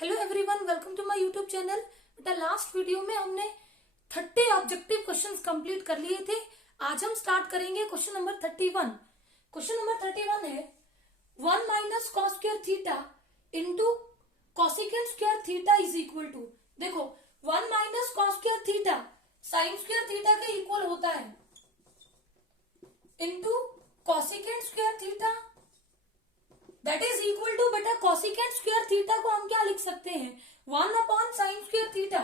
Hello everyone, welcome to my YouTube channel. बेटा last video में हमने 30 ऑब्जेक्टिव क्वेश्चंस कंप्लीट कर लिए थे। आज हम स्टार्ट करेंगे क्वेश्चन नंबर 31। क्वेश्चन नंबर 31 है 1 minus cos square theta into cosecant square theta is equal to. देखो 1 minus cos square theta sine square theta के इक्वल होता है into cosecant square theta that is equal to. बेटा cosecant square theta को हम क्या लिख सकते हैं 1 upon sine square theta.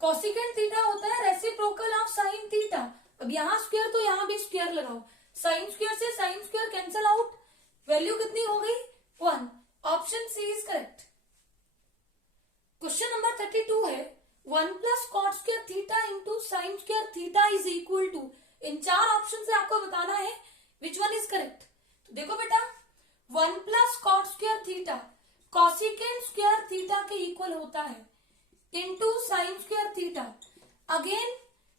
Cosecant theta होता है रेसिप्रोकल ऑफ साइन थीटा। अब यहां स्क्वायर तो यहां भी स्क्वायर लगाओ, साइन स्क्वायर से sine square cancel out, value कितनी हो गई 1। Option C is correct. Question number 32 है 1 plus cot square theta into sine square theta is equal to. इन चार ऑप्शन से आपको बताना है विच वन इज करेक्ट। तो देखो बेटा 1 plus cot square theta cosecant square theta के इक्वल होता है into sine square theta. Again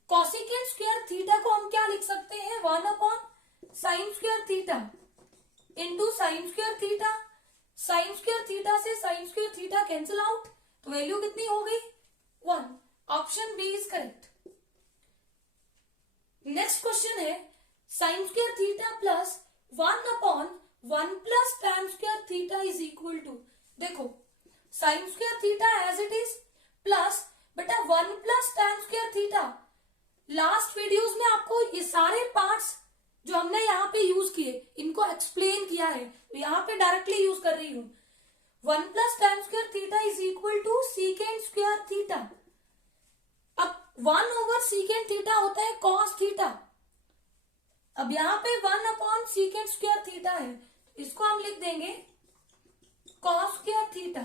cosecant square theta को हम क्या लिख सकते हैं 1 upon sine square theta into sine square theta. Sine square theta से sine square theta cancel out, तो वैल्यू कितनी हो गई 1। Option B is correct. Next question है sine square theta plus 1 upon 1 plus tan square theta is equal to. देखो sine square theta as it is plus बेटा 1 plus tan square theta. Last videos में आपको ये सारे parts जो हमने यहाँ पे यूज किए इनको एक्सप्लेन किया है, यहाँ पे डायरेक्टली यूज कर रही हूं। 1 plus tan square theta is equal to secant square theta. अब 1 ओवर सीकेंट थीटा होता है कॉस थीटा। अब यहाँ पे 1 अपॉन सीकेंट स्क्वायर थीटा है, इसको हम लिख देंगे कॉस स्क्वायर थीटा।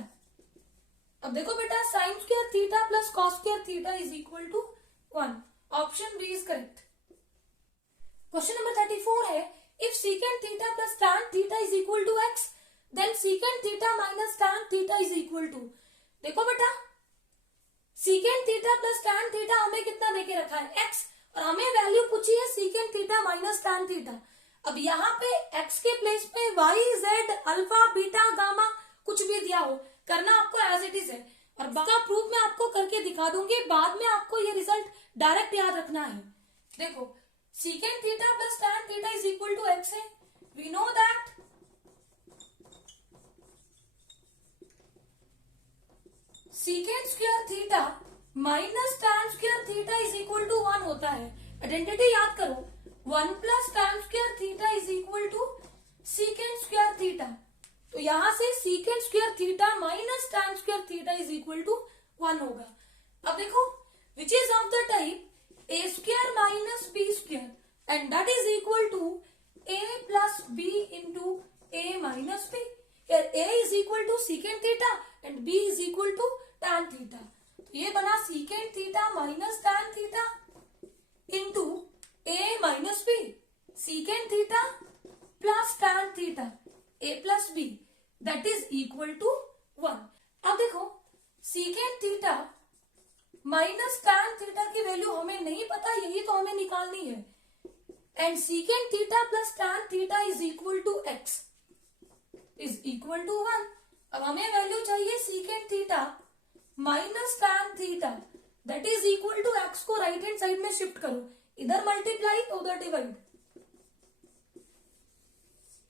अब देखो बेटा sine square theta plus cos square theta is equal to 1। Option B is correct. Question number 34 है if secant theta plus tan theta is equal to x then secant theta minus tan theta is equal to. देखो बेटा secant theta plus tan theta हमें कितना देके रखा है x, और हमें वैल्यू पूछी है secant theta minus tan theta. अब यहाँ पे x के प्लेस पे y, z, alpha, beta, gamma कुछ भी दिया हो, करना आपको एज इट इज है, और बाकी प्रूफ मैं आपको करके दिखा दूंगी। बाद में आपको ये रिजल्ट डायरेक्ट याद रखना है। देखो secant theta plus tan theta is equal to x है। We know that secant square theta minus tan square theta is equal to 1 होता है। आइडेंटिटी याद करो 1 plus tan square theta is equal to secant square theta. तो यहां से secant square theta minus tan square theta is equal to 1 होगा। अब देखो which is of the type A square minus B square and that is equal to A plus B into A minus B. A is equal to secant theta and B is equal to tan theta. तो ये बना secant theta minus tan theta into A minus B. Secant theta plus tan theta A plus B that is equal to 1। अब देखो secant theta minus tan theta की value हमें नहीं पता, यही तो हमें निकालनी है। And secant theta plus tan theta is equal to x is equal to 1। अब हमें वैल्यू चाहिए secant theta minus tan theta that is equal to x को राइट हैंड साइड में शिफ्ट करो, इधर मल्टीप्लाई उधर डिवाइड।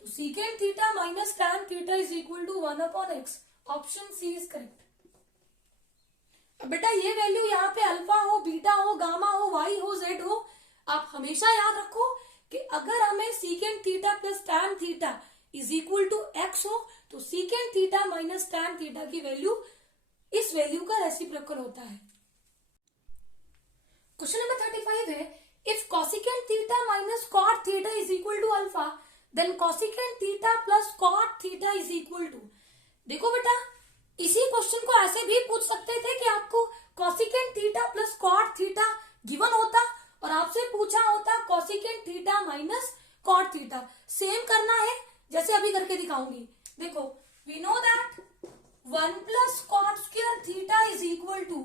तो secant theta minus tan theta is equal to 1 upon x। Option C is correct. अब बेटा ये वैल्यू यहाँ पे अल्फा हो, बीटा हो, गामा हो, वाई हो, जेड हो, आप हमेशा याद रखो कि अगर हमें secant theta plus tan theta is equal to x हो तो secant theta minus tan theta की वैल्यू इस वैल्यू का रेसिप्रोकल होता है। क्वेश्चन नंबर 35 है if cosecant theta minus cot theta is equal to alpha then cosecant theta plus cot theta is equal to. देखो बेटा इसी क्वेश्चन को ऐसे भी पूछ सकते थे कि आपको cosecant theta plus cot theta given होता और आपसे पूछा होता cosecant theta minus cot theta. Same करना है जैसे अभी करके दिखाऊंगी। देखो we know that 1 plus cot square theta is equal to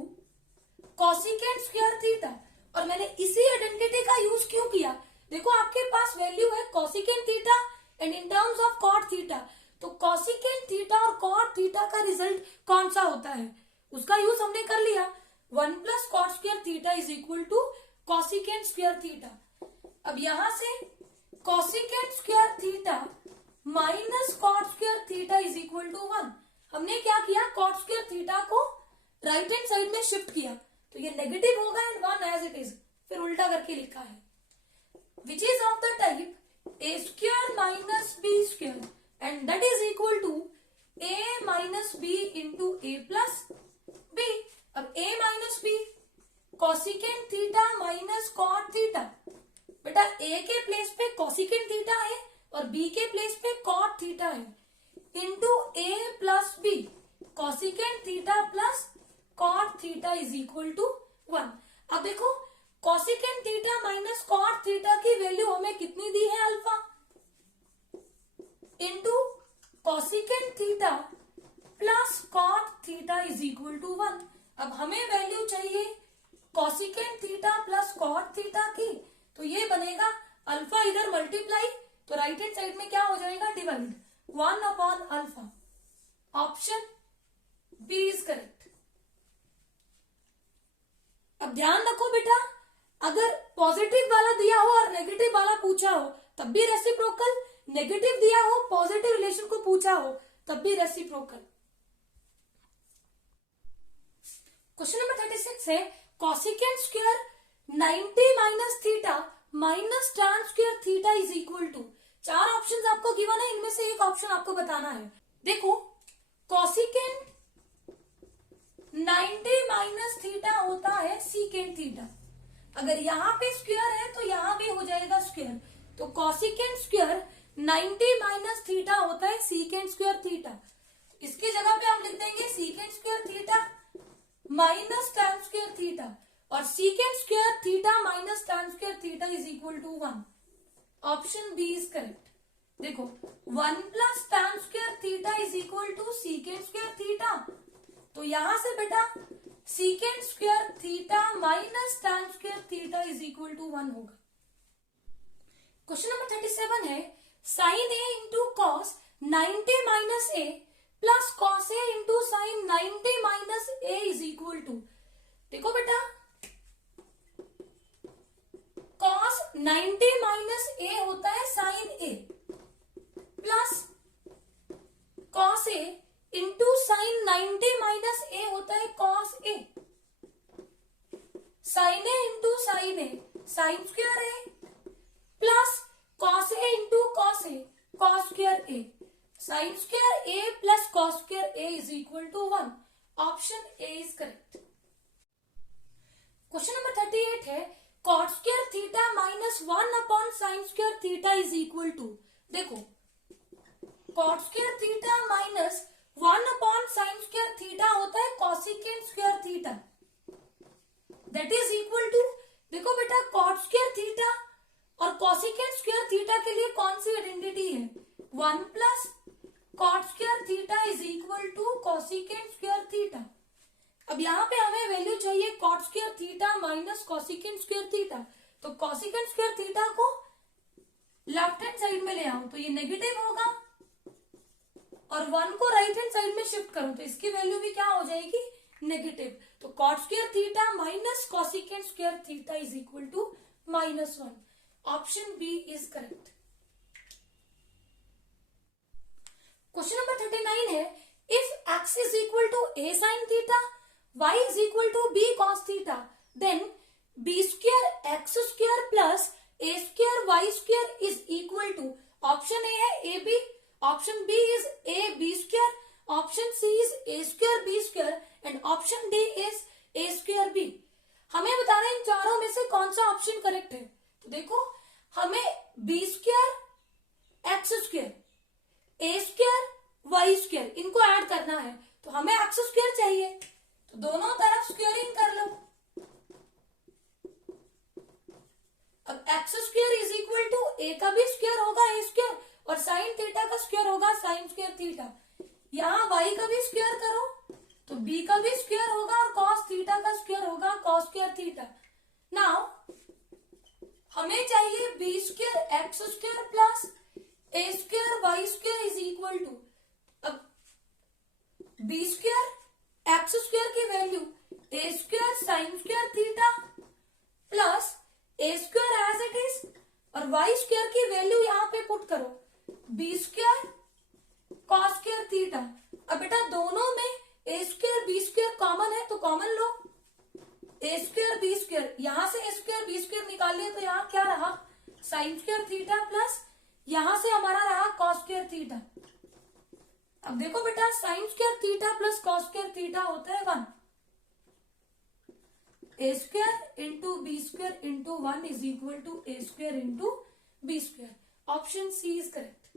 cosecant square theta, और मैंने इसी आइडेंटिटी का यूज क्यों किया। देखो आपके पास वैल्यू है cosecant theta and in terms of cot theta, तो कॉसिकेंट थीटा और कॉट थीटा का रिजल्ट कौन सा होता है, उसका यूज हमने कर लिया। 1 plus cot square theta is equal to cosecant square theta. अब यहां से cosecant square theta minus cot square theta is equal to 1। हमने क्या किया, कॉट स्क्वायर थीटा को राइट हैंड साइड में शिफ्ट किया, तो ये नेगेटिव होगा एंड 1 एज इट इज, फिर उल्टा करके लिखा है, which is of the type a square minus b square and that is equal to a minus b into a plus b। अब a minus b cosecant theta minus cot theta, बेटा a के place पे cosecant theta है और b के place पे cot theta है, into a plus b cosecant theta plus cot theta is equal to 1। अब देखो cosecant theta minus cot theta की वैल्यू हमें कितनी दी है, alpha, into cosecant theta plus cot theta is equal to 1। अब हमें वैल्यू चाहिए cosecant theta plus cot theta की, तो ये बनेगा अल्फा इधर मल्टीप्लाई, तो राइट हैंड साइड में क्या हो जाएगा, divide 1 upon alpha. Option B is correct. अब ध्यान रखो बेटा, अगर पॉजिटिव वाला दिया हो और नेगेटिव वाला पूछा हो तब भी रेसिप्रोकल, नेगेटिव दिया हो पॉजिटिव रिलेशन को पूछा हो तब भी रेसिप्रोकल। क्वेश्चन नंबर 36 है cosecant square 90 minus theta minus tan square theta is equal to. 4 options आपको गिवन है, इनमें से एक ऑप्शन आपको बताना है। देखो कॉसिकेंट 90 माइनस थीटा होता है सीकेंट थीटा, अगर यहां पे स्क्वायर है तो यहां भी हो जाएगा स्क्वायर, तो कॉसिकेंट स्क्वायर 90 माइनस थीटा होता है सीकेंट स्क्वायर थीटा। इसकी जगह पे हम लिख देंगे secant square theta minus tan square theta, और secant square theta minus tan square theta is equal to 1। Option B is correct. देखो 1 plus tan square theta is equal to secant square theta, तो यहां से बेटा secant square theta minus tan square theta is equal to 1 होगा। Question number 37 है sine A into cos 90 minus A plus cos A into sine 90 minus A is equal to. देखो बेटा cos 90 minus A होता है sine A plus cos A into sine 90 minus A होता है cos A. Sine A into sine A sine square A plus cos A into cos A cos square A. Sine square A plus cos square A is equal to 1। Option A is correct. Question number 38 है cot square theta minus 1 upon sine square theta is equal to. देखो cot square theta minus 1 upon sine square theta होता है cosecant square theta, that is equal to. देखो बेटा cot square theta और cosecant square theta के लिए कौन सी आइडेंटिटी है, 1 plus cot square theta is equal to cosecant square theta. अब यहाँ पे हमें वैल्यू चाहिए cot square theta minus cosecant square theta, तो कॉसिकेंट स्क्वायर थीटा को लेफ्ट हैंड साइड में ले आओ तो ये नेगेटिव होगा, और 1 को राइट हैंड साइड में शिफ्ट करो तो इसकी वैल्यू भी क्या हो जाएगी, नेगेटिव। तो cot square theta minus cosecant square theta is equal to -1। Option B is correct. Question number 39 है if x is equal to a sin theta y is equal to b cos theta then b square x square plus a square y square is equal to. Option A है A B, option B is A B square, option C is A square B square and option D is A square B. हमें बताना है इन चारों में से कौन सा option correct है। तो देखो हमें बी स्क्वायर एक्स स्क्वायर ए स्क्वायर वाई स्क्वायर इनको ऐड करना है, तो हमें एक्स स्क्वायर चाहिए, तो दोनों तरफ स्क्वायरिंग कर लो। अब X square is equal to A का भी स्क्वायर होगा ए स्क्वायर और साइन थीटा का स्क्वायर होगा साइन स्क्वायर थीटा। यहाँ वाई का भी स्क्वायर करो तो बी का भी स्क्वायर होगा और कॉस थीटा का स्क्वायर होगा कॉस स्क्वायर थीटा। नाउ हमें चाहिए B square X square plus A square Y square is equal to. B square X square की value A square sine square theta plus A square as it is, और Y square की value यहां पे put करो B square cos square theta. अब बेटा दोनों में A square B square common है तो कॉमन लो, ए स्क्वायर बी स्क्वायर, यहां से ए स्क्वायर बी स्क्वायर निकाल लिया तो यहाँ क्या रहा साइन स्क्वायर थीटा प्लस यहां से हमारा रहा कॉस स्क्वायर थीटा। अब देखो बेटा sine square theta plus cos square theta होता है 1, A square into B square into 1 is equal to A square into B square. Option C is correct.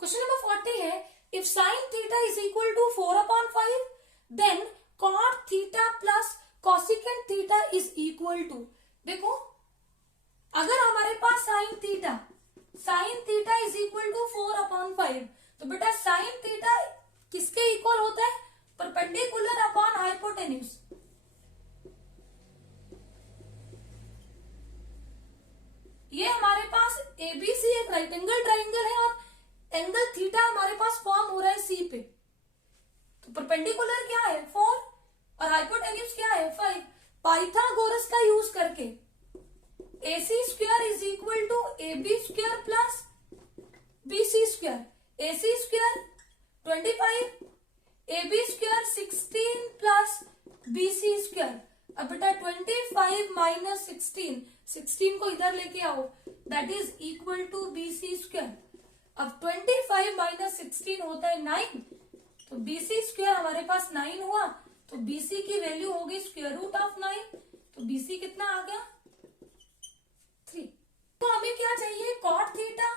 Question number 40 है if sine theta is equal to 4/5 then cot theta plus cosecant theta is equal to. देखो अगर हमारे पास sine theta is equal to 4/5 तो बेटा sine theta किसके equal होता है परपेंडिकुलर अपॉन हाइपोटेन्यूज। ये हमारे पास एबीसी एक राइट एंगल ट्राइंगल है और एंगल थीटा हमारे पास फॉर्म हो रहा है सी पे, तो परपेंडिकुलर क्या है 4 और हाइपोटेन्यूज क्या है 5। पाइथागोरस का यूज करके AC square is equal to AB square plus BC square, AC square 25 AB square 16 plus BC square. अब बेटा 25 माइनस 16 को इधर लेके आओ that is equal to BC square. अब 25 माइनस 16 होता है 9, तो BC स्क्वायर हमारे पास 9 हुआ, तो BC की वैल्यू होगी स्क्वायर रूट ऑफ 9, तो BC कितना आ गया 3। तो हमें क्या चाहिए cot theta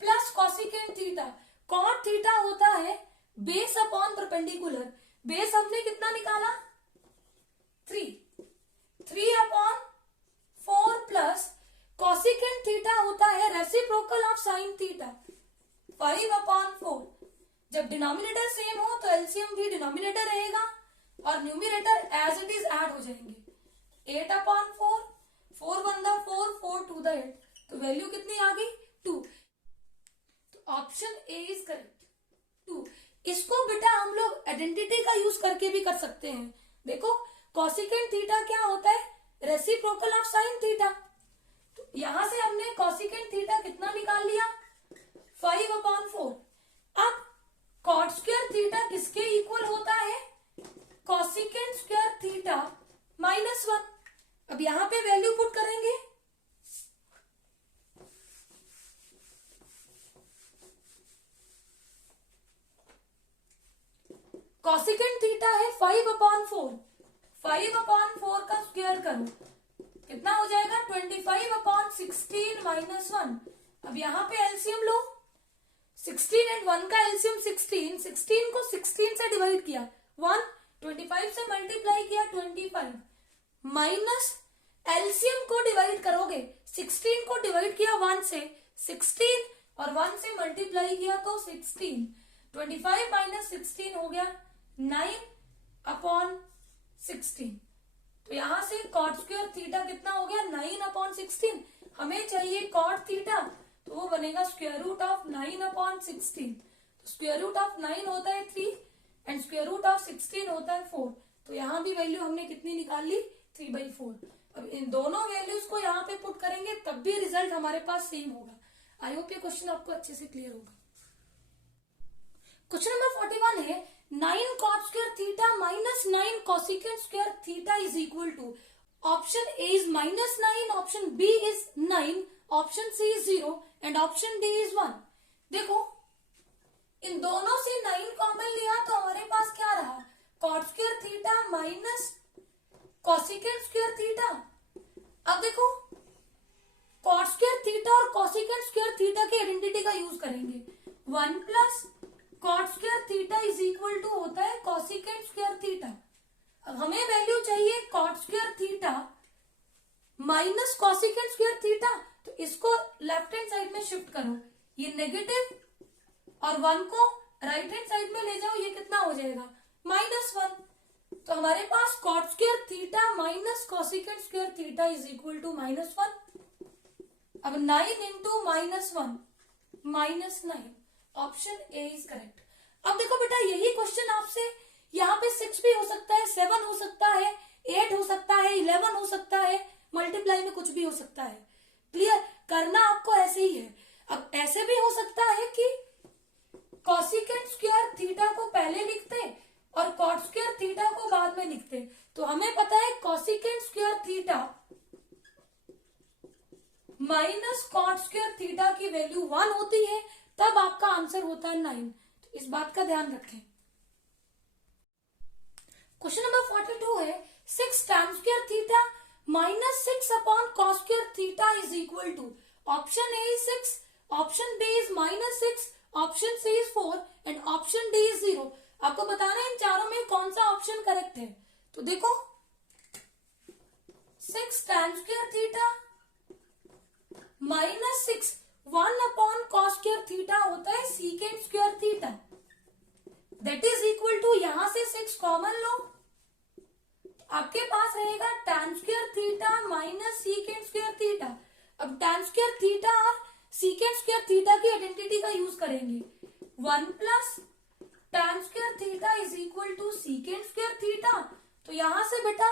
plus cosecant theta. Cot theta होता है बेस अपॉन परपेंडिकुलर, बेस हमने कितना निकाला 3 अपॉन 4 प्लस कॉसिकेंट थीटा होता है रेसिप्रोकल ऑफ साइन थीटा 5/4। जब डिनोमिनेटर सेम हो तो एलसीएम भी डिनोमिनेटर रहेगा और numerator as it is add हो जाएंगे 8/4, 4 1 4, 4 2 8, तो वैल्यू कितनी आ गई 2। तो ऑप्शन ए इज करेक्ट 2। इसको बेटा हम लोग आइडेंटिटी का यूज करके भी कर सकते हैं। देखो कॉसिकेंट थीटा क्या होता है रेसिप्रोकल ऑफ साइन थीटा, तो यहां से हमने कॉसिकेंट थीटा कितना निकाल लिया 5/4। अब कॉट स्क्वायर थीटा किसके इक्वल होता है कॉसिकेंट स्क्वायर थीटा -1। अब यहां पे वैल्यू पुट करेंगे कॉसिकेंट थीटा है 5/4, 5/4 का स्क्वायर करो कितना हो जाएगा 25/16 -1। अब यहां पे एलसीएम लो 16 एंड 1 का एलसीएम 16 को 16 से डिवाइड किया 1, 25 से मल्टीप्लाई किया 25 माइनस एलसीएम को डिवाइड करोगे 16 को डिवाइड किया 1 से 16 और 1 से मल्टीप्लाई किया तो 16, 25 माइनस 16 हो गया 9/16। तो यहां से कॉट स्क्वायर थीटा कितना हो गया 9/16। हमें चाहिए कॉट थीटा तो वो बनेगा स्क्वायर रूट ऑफ 9/16। तो स्क्वायर रूट ऑफ 9 होता है 3 एंड स्क्वायर रूट ऑफ 16 होता है 4। तो यहां भी वैल्यू हमने कितनी निकाल ली 3/4। अब इन दोनों वैल्यूज को यहाँ पे पुट करेंगे तब भी रिजल्ट हमारे पास सेम होगा। आई होप ये क्वेश्चन आपको अच्छे से क्लियर होगा। क्वेश्चन नंबर 41 है 9 cot square theta minus 9 cosecant square theta is equal to। Option A is -9, option B is 9, option C is 0 and option D is 1। देखो इन दोनों से 9 कॉमन लिया तो हमारे पास क्या रहा cot square theta minus cosecant square theta। अब देखो cot square theta और cosecant square theta की आइडेंटिटी का यूज करेंगे 1 plus cot square theta is equal to होता है cosecant square theta। अब हमें वैल्यू चाहिए cot square theta minus cosecant square theta, तो इसको लेफ्ट हैंड साइड में शिफ्ट करो, ये नेगेटिव और 1 को राइट हैंड साइड में ले जाओ, ये कितना हो जाएगा -1। तो हमारे पास cot square theta minus cosecant square theta is equal to -1। अब 9 into -1 -9। Option A is correct. अब देखो बेटा, यही क्वेश्चन आपसे यहाँ पे 6 भी हो सकता है, 7 हो सकता है, 8 हो सकता है, 11 हो सकता है, मल्टीप्लाई में कुछ भी हो सकता है। क्लियर? करना आपको ऐसे ही है। अब ऐसे भी हो सकता है कि कॉसिकेंट स्क्वायर थीटा को पहले लिखते और कॉट स्क्वायर थीटा को बाद में लिखते। तो हमें पता है cosecant square theta minus cot square theta की वैल्यू 1 होती है, तब आपका आंसर होता है 9। तो इस बात का ध्यान रखें। क्वेश्चन नंबर 42 है 6 tan square theta minus 6 upon cos square theta is equal to. Option A is 6, option B is -6, option C is 4 and option D is 0। आपको बताना है इन चारों में कौन सा ऑप्शन करेक्ट है। तो देखो 6 tan square theta -6 1 upon cos square theta होता है secant square theta, that is equal to, यहां से 6 कॉमन लो, आपके पास रहेगा tan square theta minus secant square theta. अब tan स्क्वायर थीटा और सीकेंट स्क्वायर थीटा की आइडेंटिटी का यूज करेंगे। 1 plus tan square theta is equal to secant square theta. तो यहां से बेटा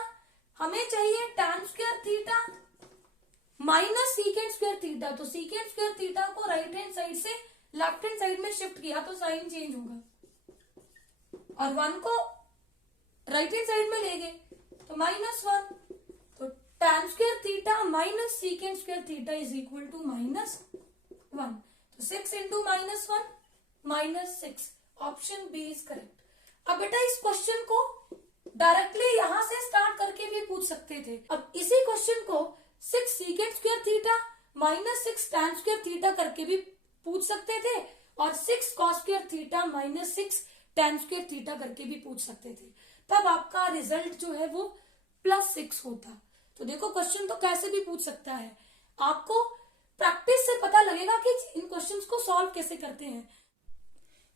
हमें चाहिए tan square theta minus secant square theta. तो सीकेंट स्क्वायर थीटा को राइट हैंड साइड से लेफ्ट हैंड साइड में शिफ्ट किया तो साइन चेंज होगा, और 1 को राइट हैंड साइड में ले गए तो -1। तो tan square theta minus secant square theta is equal to -1। तो 6 into -1 -6। Option B is correct. अब बेटा इस क्वेश्चन को डायरेक्टली यहां से स्टार्ट करके भी पूछ सकते थे। अब इसी क्वेश्चन को 6 secant square theta -6 tan square theta करके भी पूछ सकते थे, और 6 cos square theta -6 tan square theta करके भी पूछ सकते थे। तब आपका रिजल्ट जो है वो +6 होता। तो देखो क्वेश्चन तो कैसे भी पूछ सकता है, आपको प्रैक्टिस से पता लगेगा कि इन क्वेश्चंस को सॉल्व कैसे करते हैं।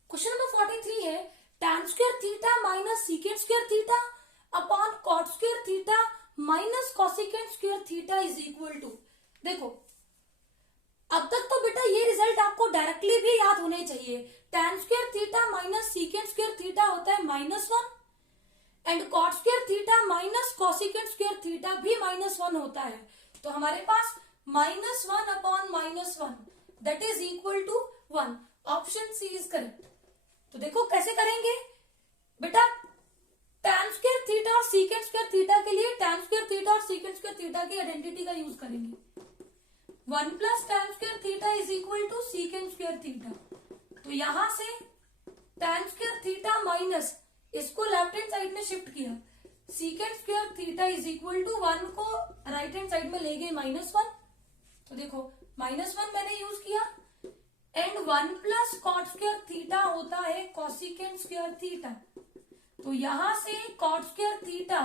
क्वेश्चन नंबर 43 है tan square theta minus secant square theta upon cot square theta minus cosecant square theta is equal to. देखो अब तक तो बेटा ये रिजल्ट आपको डायरेक्टली भी याद होने चाहिए। tan square theta minus secant square theta होता है -1 and cot square theta minus cosecant square theta भी -1 होता है। तो हमारे पास -1 upon -1 that is equal to 1। Option C is correct. तो देखो कैसे करेंगे बेटा, tan स्क्वायर थीटा और सीकेंट स्क्वायर थीटा के लिए tan स्क्वायर थीटा और सीकेंट स्क्वायर थीटा की आइडेंटिटी का यूज करेंगे। 1 plus tan square theta is equal to secant square theta. तो यहां से tan स्क्वायर थीटा माइनस इसको लेफ्ट हैंड साइड में शिफ्ट किया, secant square theta is equal to 1 को राइट हैंड साइड में ले गए -1। तो देखो -1 मैंने यूज किया and 1 plus cot square theta होता है कॉसिकेंट स्क्वायर थीटा। तो यहां से cot square theta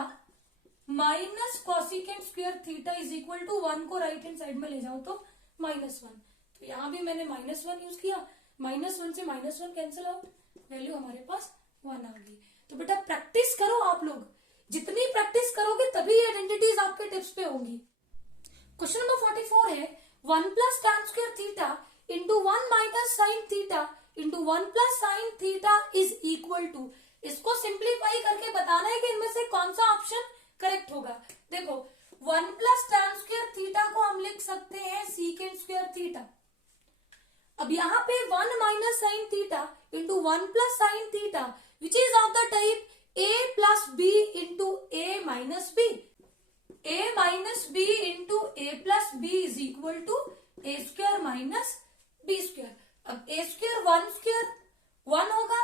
minus cosecant square theta is equal to 1 को राइट हैंड साइड में ले जाओ तो -1। तो यहां भी मैंने -1 यूज किया, -1 से -1 कैंसिल आउट, वैल्यू हमारे पास 1 आ गई। तो बेटा प्रैक्टिस करो, आप लोग जितनी प्रैक्टिस करोगे तभी आइडेंटिटीज आपके टिप्स पे होंगी। क्वेश्चन नंबर 44 है 1 plus tan square theta into 1 minus sine theta into 1 plus sine theta is equal to. इसको सिंप्लीफाई करके बताना है कि इनमें से कौन सा ऑप्शन करेक्ट होगा। देखो 1 प्लस tan स्क्वायर थीटा को हम लिख सकते हैं सीकेंट स्क्वायर थीटा। अब यहाँ पे 1 minus sine theta into 1 plus sine theta which is of the type a plus B into a minus B. a minus B into a plus B is equal to a square minus B square. अब a square 1 square 1 होगा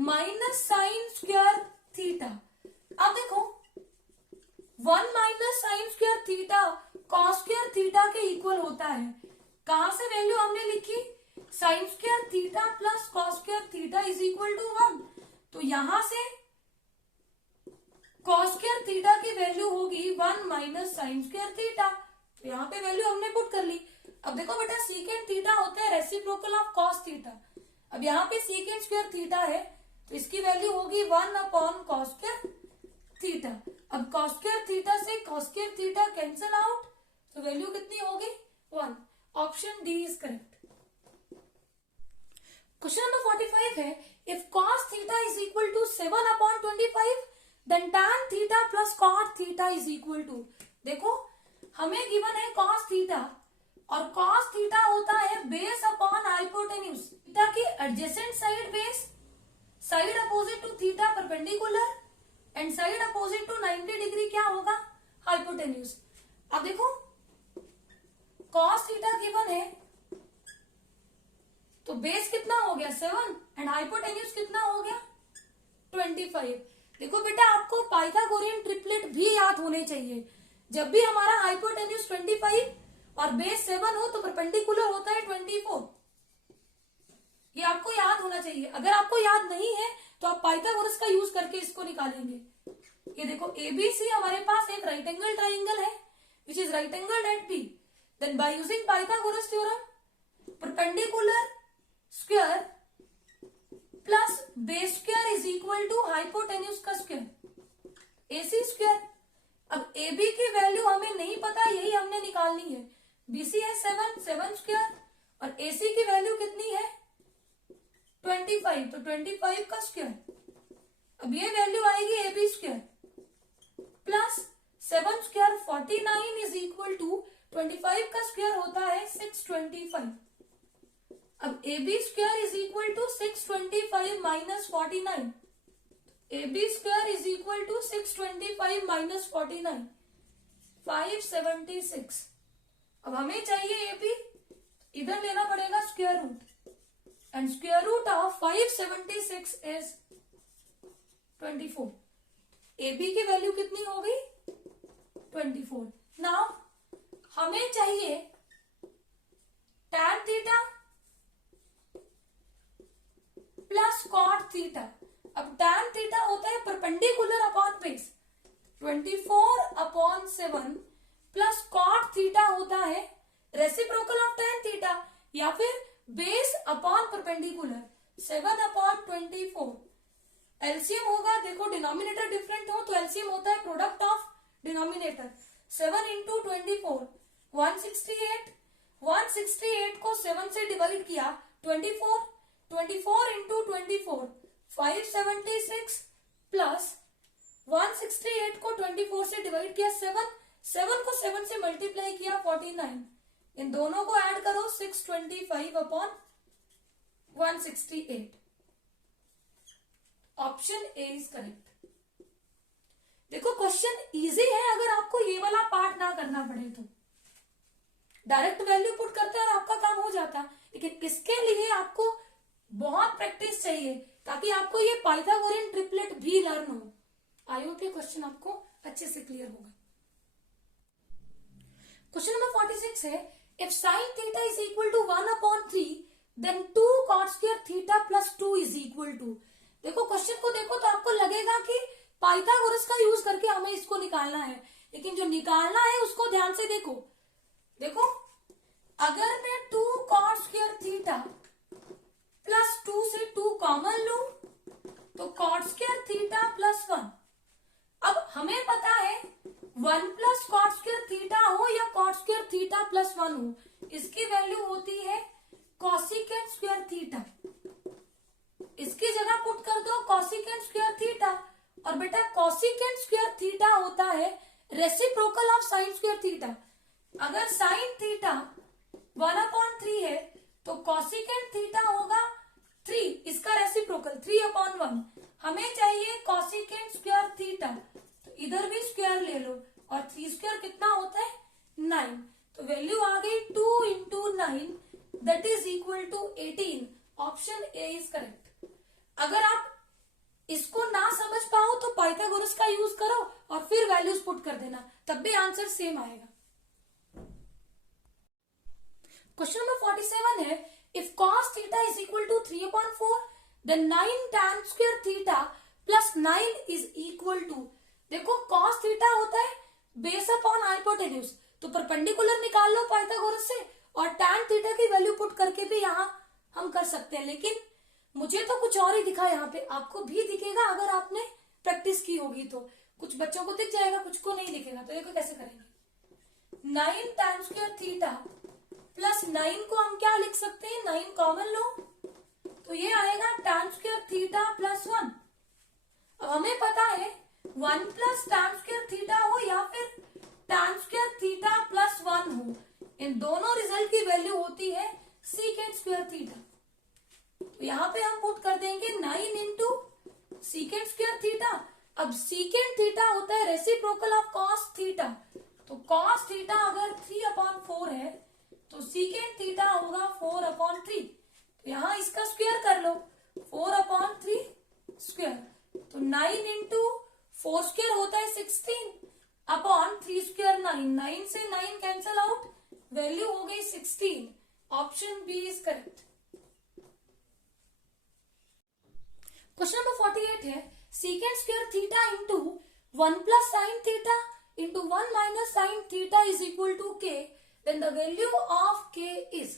minus sine square theta. अब देखो 1 minus sine square theta cos square theta के equal होता है। कहां से value हमने लिखी, sign square theta plus cos square theta is equal to 1। तो यहां से कॉस स्क्वायर थीटा की वैल्यू होगी 1 माइनस साइन स्क्वायर थीटा। तो यहाँ पे वैल्यू हमने पुट कर ली। अब देखो बेटा सीकेंट थीटा होता है रेसिप्रोकल ऑफ कॉस थीटा। अब यहाँ पे सीकेंट स्क्वायर थीटा है तो इसकी वैल्यू होगी 1 अपॉन कॉस स्क्वायर थीटा। अब कॉस स्क्वायर थीटा से cos square theta cancel out, तो वैल्यू कितनी होगी 1। Option D is correct. Question number 45 है, if cos theta is equal to 7/25 then tan theta plus cot theta is equal to, देखो हमें given है cos theta और cos theta होता है बेस अपॉन हाइपोटेन्यूज, थीटा की adjacent side base, side opposite to theta perpendicular and side opposite to 90 degree क्या होगा, hypotenuse. अब देखो cos थीटा गिवन है तो बेस कितना हो गया 7 एंड हाइपोटेन्यूज कितना हो गया 25। देखो बेटा आपको पाइथागोरियन ट्रिपलेट भी याद होने चाहिए। जब भी हमारा हाइपोटेन्यूज 25 और बेस 7 हो तो परपेंडिकुलर होता है 24। ये आपको याद होना चाहिए। अगर आपको याद नहीं है तो आप पाइथागोरस का यूज करके इसको निकालेंगे। ये देखो एबीसी हमारे पास एक राइट एंगल ट्राइंगल है which is right angle at B, then by using Pythagoras theorem perpendicular square plus base square is equal to hypotenuse का स्क्वायर एसी स्क्वायर। अब AB की वैल्यू हमें नहीं पता, यही हमने निकालनी है। BC है 7 स्क्वायर और AC की वैल्यू कितनी है 25, तो 25 का स्क्वायर। अब ये वैल्यू आएगी AB square plus 7 square 49 is equal to 25 का स्क्वायर होता है 625। अब AB square is equal to 625 minus 49, AB square is equal to 625 minus 49 576। अब हमें चाहिए AB, इधर लेना पड़ेगा square root and square root of 576 is 24। AB की वैल्यू कितनी हो गई 24। नाउ हमें चाहिए tan theta plus cot theta. अब tan थीटा होता है perpendicular upon base 24/7 plus cot theta होता है रेसिप्रोकल ऑफ tan थीटा या फिर बेस अपॉन परपेंडिकुलर 7/24। एलसीएम होगा, देखो डिनोमिनेटर डिफरेंट हो तो एलसीएम होता है प्रोडक्ट ऑफ डिनोमिनेटर 7 इंटू 24 168, 168 को 7 से डिवाइड किया 24 इंटू 24 576 प्लस 168 को 24 से डिवाइड किया 7 को 7 से मल्टीप्लाई किया 49। इन दोनों को ऐड करो 625/168। Option A is correct. देखो क्वेश्चन इजी है अगर आपको ये वाला पार्ट ना करना पड़े तो डायरेक्ट वैल्यू पुट करते हैं और आपका काम हो जाता, लेकिन इसके लिए आपको बहुत प्रैक्टिस चाहिए ताकि आपको ये पाइथागोरियन ट्रिपलेट भी लर्न हो। आई होप ये क्वेश्चन आपको अच्छे से क्लियर होगा। क्वेश्चन नंबर 46 है, if sine theta is equal to 1/3 then 2 cot square theta plus 2 is equal to. देखो क्वेश्चन को देखो तो आपको लगेगा कि पाइथागोरस का यूज करके हमें इसको निकालना है, लेकिन जो निकालना है उसको ध्यान से देखो। देखो अगर मैं 2 cot स्क्वायर थीटा प्लस 2 से 2 कॉमन लूं तो cot स्क्वायर थीटा प्लस 1। अब हमें पता है 1 प्लस cot स्क्वायर थीटा हो या cot स्क्वायर थीटा प्लस 1 हो, इसकी वैल्यू होती है कॉसिकेंट स्क्वायर थीटा। इसकी जगह पुट कर दो कॉसिकेंट स्क्वायर थीटा और बेटा कॉसिकेंट स्क्वायर थीटा होता है reciprocal of sine square theta. अगर साइन थीटा 1/3 है तो कॉसिकेंट थीटा होगा 3, इसका रेसिप्रोकल 3/1। हमें चाहिए कॉसिकेंट स्क्वायर थीटा, तो इधर भी स्क्वायर ले लो और 3 स्क्वायर कितना होता है 9, तो वैल्यू आ गई 2 into 9 that is equal to 18। Option A is correct. अगर आप इसको ना समझ पाओ तो पाइथागोरस का यूज करो और फिर वैल्यूज पुट कर देना, तब भी आंसर सेम आएगा। क्वेश्चन नंबर 47 है, if cos theta is equal to 3/4 then 9 tan square theta plus 9 is equal to. देखो cos थीटा होता है बेस अपॉन हाइपोटेन्यूज, तो परपेंडिकुलर निकाल लो पाइथागोरस से और tan थीटा की वैल्यू पुट करके भी यहां हम कर सकते हैं, लेकिन मुझे तो कुछ और ही दिखा यहाँ पे, आपको भी दिखेगा अगर आपने प्रैक्टिस की होगी तो। कुछ बच्चों को दिख जाएगा, कुछ को नहीं दिखेगा, तो देखो कैसे करेंगे। 9 tan स्क्वायर थीटा प्लस 9 को हम क्या लिख सकते हैं, 9 कॉमन लो तो थीटा प्लस 1। अब हमें पता है 1 प्लस tan स्क्वायर थीटा हो या फिर tan स्क्वायर थीटा प्लस 1 हो, इन दोनों रिजल्ट की वैल्यू होती है सीकेंट स्क्वायर थीटा। तो यहाँ पे हम पुट कर देंगे 9 इंटू सीकेंट स्क्वायर थीटा। अब सीकेंट थीटा होता है रेसिप्रोकल ऑफ कॉस थीटा, तो कॉस थीटा अगर 3/4 है तो सीकेंट थीटा होगा 4/3। तो यहाँ इसका स्क्वायर कर लो, 4/3 स्क्वायर, तो 9 इंटू 4 स्क्वायर होता है 16/3 स्क्वायर 9। 9 से 9 कैंसल आउट, वैल्यू हो गई 16। Option B is correct. Question number 48 है secant square theta into 1 plus sine theta into 1 minus sine theta is equal to K, then the value of K is.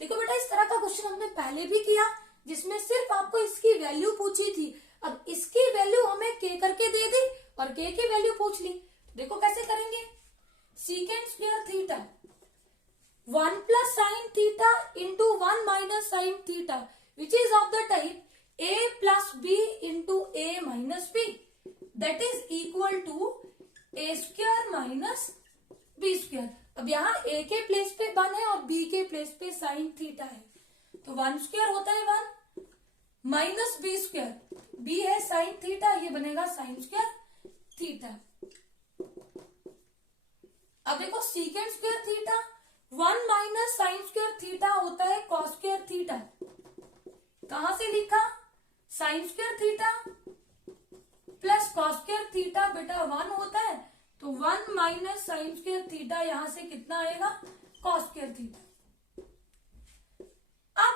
देखो बेटा, इस तरह का question हमने पहले भी किया जिसमें सिर्फ आपको इसकी वैल्यू पूछी थी। अब इसकी वैल्यू हमें के करके दे दी और के की वैल्यू पूछ ली। देखो कैसे करेंगे, secant square theta 1 plus sine theta into 1 minus sine theta which is of the type a plus b into a minus b, that is equal to a square minus b square। अब यहाँ a के place पे 1 है और b के place पे sine theta है, तो 1 स्क्वायर होता है 1 माइनस b स्क्वायर, b है साइन थीटा, ये बनेगा साइन स्क्वायर थीटा। अब देखो secant square theta 1 minus sine square theta होता है कॉस स्क्वायर थीटा। कहां से लिखा, sign square theta plus cos square theta बेटा 1 होता है, तो 1 माइनस साइन स्क्वायर थीटा यहां से कितना आएगा, कॉस स्क्वायर थीटा। अब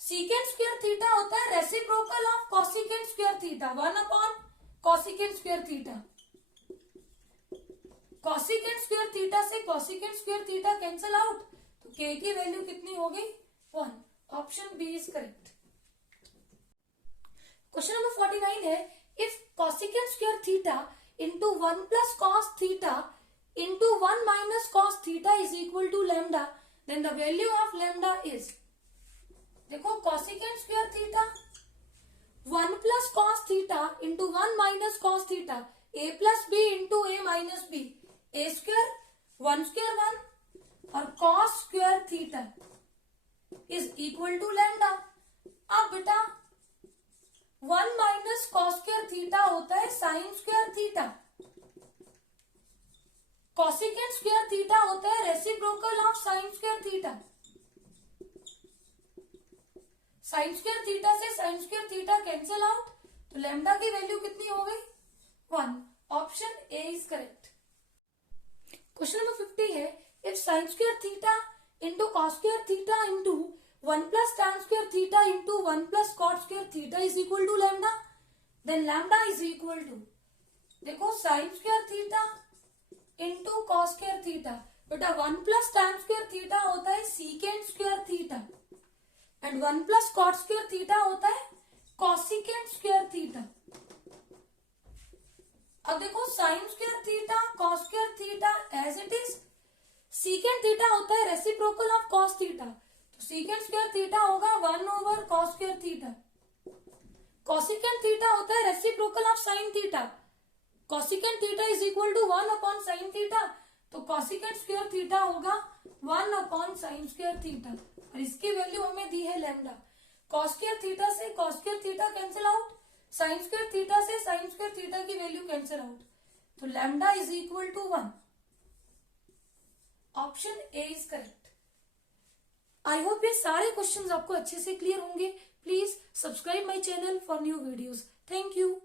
सीकेंट स्क्वायर थीटा होता है reciprocal of cosecant square theta, cosecant square theta. Cosecant square theta से cosecant square theta cancel out, तो के की वैल्यू कितनी हो गई, 1। Option B is correct. Question number 49 है if cosecant square theta into 1 plus cos theta into 1 minus cos theta is equal to lambda, then the value of lambda is. देखो cosecant square theta 1 plus cos theta into 1 minus cos theta, a plus B into a minus B, a square 1 square 1 और cos square theta is equal to lambda. अब बेटा 1 minus cos square theta होता है sine square theta, cosecant square theta होता है reciprocal of sine square theta. Sine square theta से sine square theta cancel out, तो lambda की value कितनी हो गई, 1। Option A is correct. Question number 50 है if sine square theta into cos square theta into 1 plus tan square theta into 1 plus cot square theta is equal to lambda, then lambda is equal to, देखो sine square theta into cos square theta, बेटा 1 plus tan square theta होता है secant square theta and 1 plus cot square theta होता है cosecant square theta. अब देखो sine square theta cos square theta as it is, secant theta होता है reciprocal of cos theta, तो सीकेंट स्क्वायर थीटा होगा cos square theta. Cosecant theta होता है reciprocal of sine theta, cosecant theta is equal to sine theta, तो cosecant square theta होगा sine square theta और इसकी वैल्यू हमें दी है लैम्डा। कॉस स्क्वायर थीटा से cos square theta cancel out, sine square theta से साइन स्क्वायर थीटा की वैल्यू कैंसिल आउट, तो lambda is equal to 1। Option A is correct. I hope ये सारे क्वेश्चंस आपको अच्छे से क्लियर होंगे। Please subscribe my channel for new videos. Thank you.